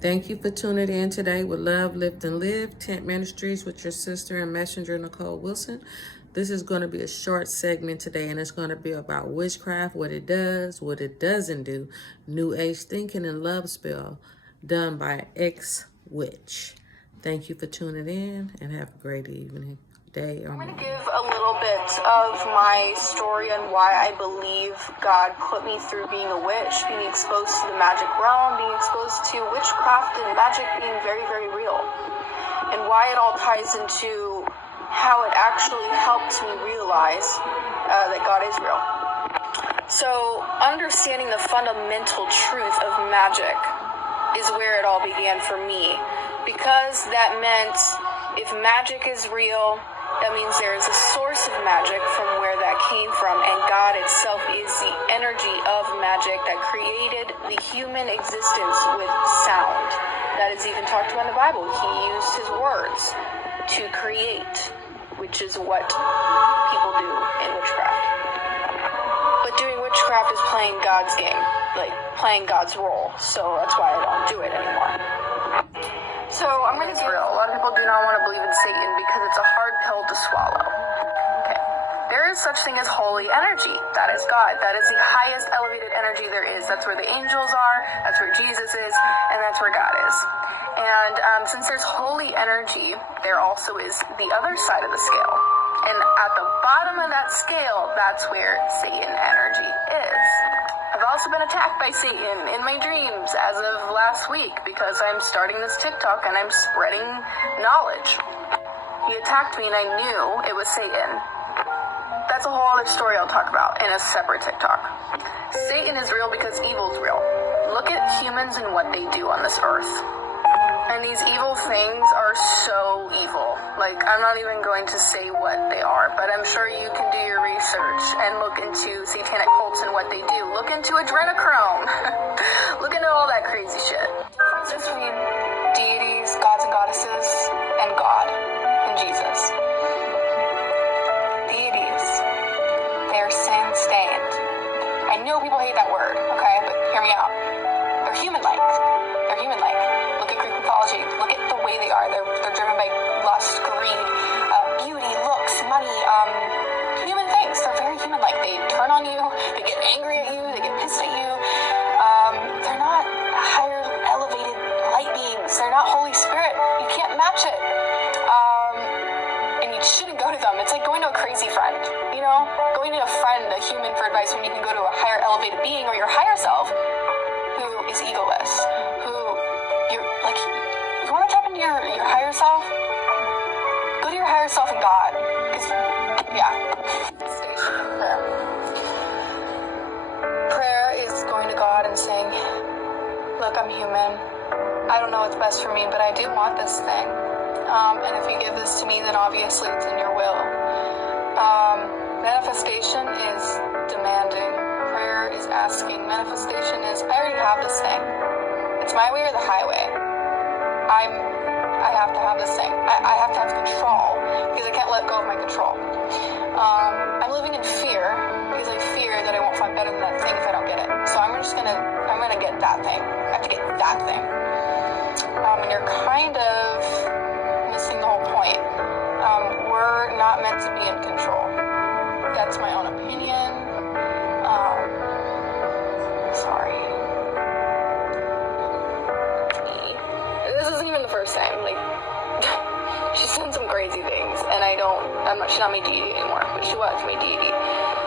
Thank you for tuning in today with Love, Lift, and Live, Tent Ministries with your sister and messenger, Nichole Wilson. This is going to be a short segment today, and it's going to be about witchcraft, what it does, what it doesn't do, New Age thinking, and love spell done by ex-witch. Thank you for tuning in, and have a great evening, day, or I'm going morning. to give a little bit of my story and why I believe God put me through being a witch, being exposed to the magic realm, being exposed to witchcraft and magic being very, very real, and why it all ties into how it actually helped me realize that God is real. So understanding the fundamental truth of magic is where it all began for me, because that meant if magic is real, that means there is a source of magic from where that came from, and God itself is the energy of magic that created the human existence with sound. That is even talked about in the Bible. He used his words to create, which is what people do in witchcraft. But doing witchcraft is playing God's game, like playing God's role, so that's why I don't do it anymore. So I'm going to give real. A lot of people do not want to believe in Satan because it's a hard pill to swallow. Okay. There is such thing as holy energy. That is God. That is the highest elevated energy there is. That's where the angels are. That's where Jesus is. And that's where God is. And since there's holy energy, there also is the other side of the scale. And at the bottom of that scale, that's where Satan energy is. I've also been attacked by Satan in my dreams as of last week because I'm starting this TikTok and I'm spreading knowledge. He attacked me and I knew it was Satan. That's a whole other story I'll talk about in a separate TikTok. Satan is real because evil is real. Look at humans and what they do on this earth. And these evil things are so evil. Like, I'm not even going to say what they are, but I'm sure you can do your research and look into satanic cults and what they do. Look into adrenochrome. Look into all that crazy shit. Difference between deities, gods and goddesses, and God and Jesus. Deities, they're sin-stained. I know people hate that word, okay, but hear me out. They're human-like. They're human-like. Look at Greek mythology. Look at the way they are. They're driven by lust, greed, beauty, looks, money, human things. They're very human-like. They turn on you. They get angry at you. They get pissed at you. They're not higher, elevated light beings. They're not Holy Spirit. You can't match it. And you shouldn't go to them. It's like going to a crazy friend, you know? Going to a friend, a human, for advice when you can go to a higher, elevated being or your higher self who is egoless, who you're like, you want to tap into your higher self? Go to your higher self and God. Because, yeah. Prayer. Prayer is going to God and saying, look, I'm human. I don't know what's best for me, but I do want this thing. And if you give this to me, then obviously it's in your will. Manifestation is demanding. Prayer is asking. Manifestation is, I already have this thing. It's my way or the highway. I have to have this thing. I have to have control because I can't let go of my control. I'm living in fear because I fear that I won't find better than that thing if I don't get it. So I'm gonna get that thing. I have to get that thing. And you're kind of missing the whole point. We're not meant to be in control. That's my own opinion. Sorry. This isn't even the first time. Like, she's done some crazy things, and she's not my deity anymore, but she was my deity.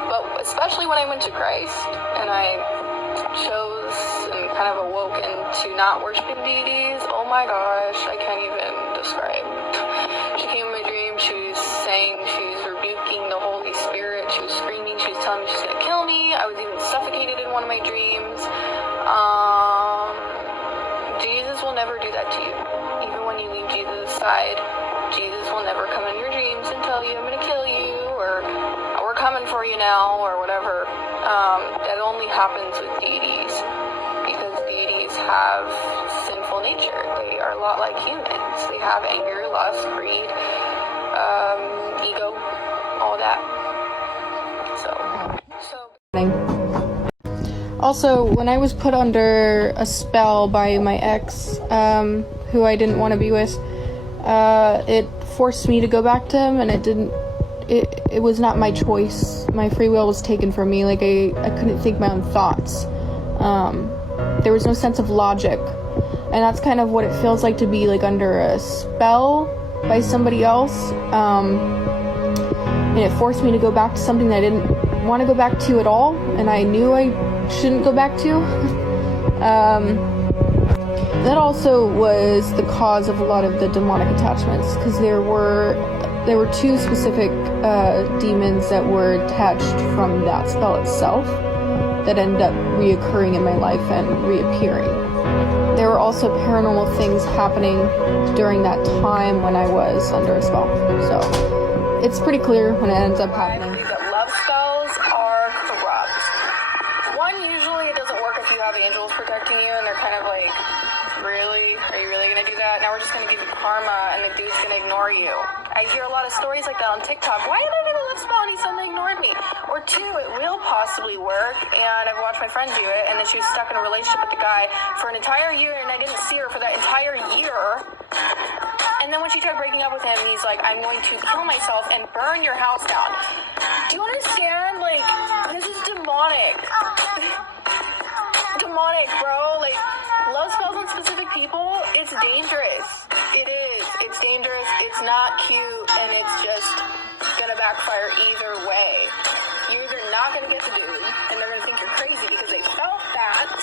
But especially when I went to Christ, and I chose and kind of awoken to not worshiping deities, oh my gosh, I can't even describe. She came in my dream, she was saying, she was rebuking the Holy Spirit, she was screaming, she was telling me she's gonna kill me. I was even suffocated in one of my dreams. Jesus will never do that to you. Even when you leave Jesus' side, Jesus will never come in your dreams and tell you, I'm gonna kill you, or we're coming for you now, or whatever. That only happens with deities, because deities have sinful nature. They are a lot like humans. They have anger, lust, greed, ego, all that. So. Also, when I was put under a spell by my ex, who I didn't want to be with, it forced me to go back to him, and it was not my choice. My free will was taken from me. Like, I couldn't think my own thoughts. There was no sense of logic. And that's kind of what it feels like to be, like, under a spell by somebody else. And it forced me to go back to something that I didn't want to go back to at all, and I knew I shouldn't go back to. That also was the cause of a lot of the demonic attachments, because there were two specific demons that were attached from that spell itself that ended up reoccurring in my life and reappearing. There were also paranormal things happening during that time when I was under a spell. So it's pretty clear when it ends up happening. I believe that love spells are corrupt. One, usually it doesn't work if you have angels protecting you and they're kind of like, really? Are you really going to do that? Now we're just going to give you karma and the dude's going to ignore you. I hear a lot of stories like that on TikTok. Why did I get a love spell and he suddenly ignored me? Or two, it will possibly work, and I've watched my friend do it, and then she was stuck in a relationship with the guy for an entire year, and I didn't see her for that entire year. And then when she tried breaking up with him, he's like, I'm going to kill myself and burn your house down. Do you understand? Like, this is demonic. Demonic, bro. Like, love spells on specific people, it's dangerous. It is. It's dangerous. It's not cute, and it's just gonna backfire either way. You're either not gonna get the dude, and they're gonna think you're crazy because they felt that,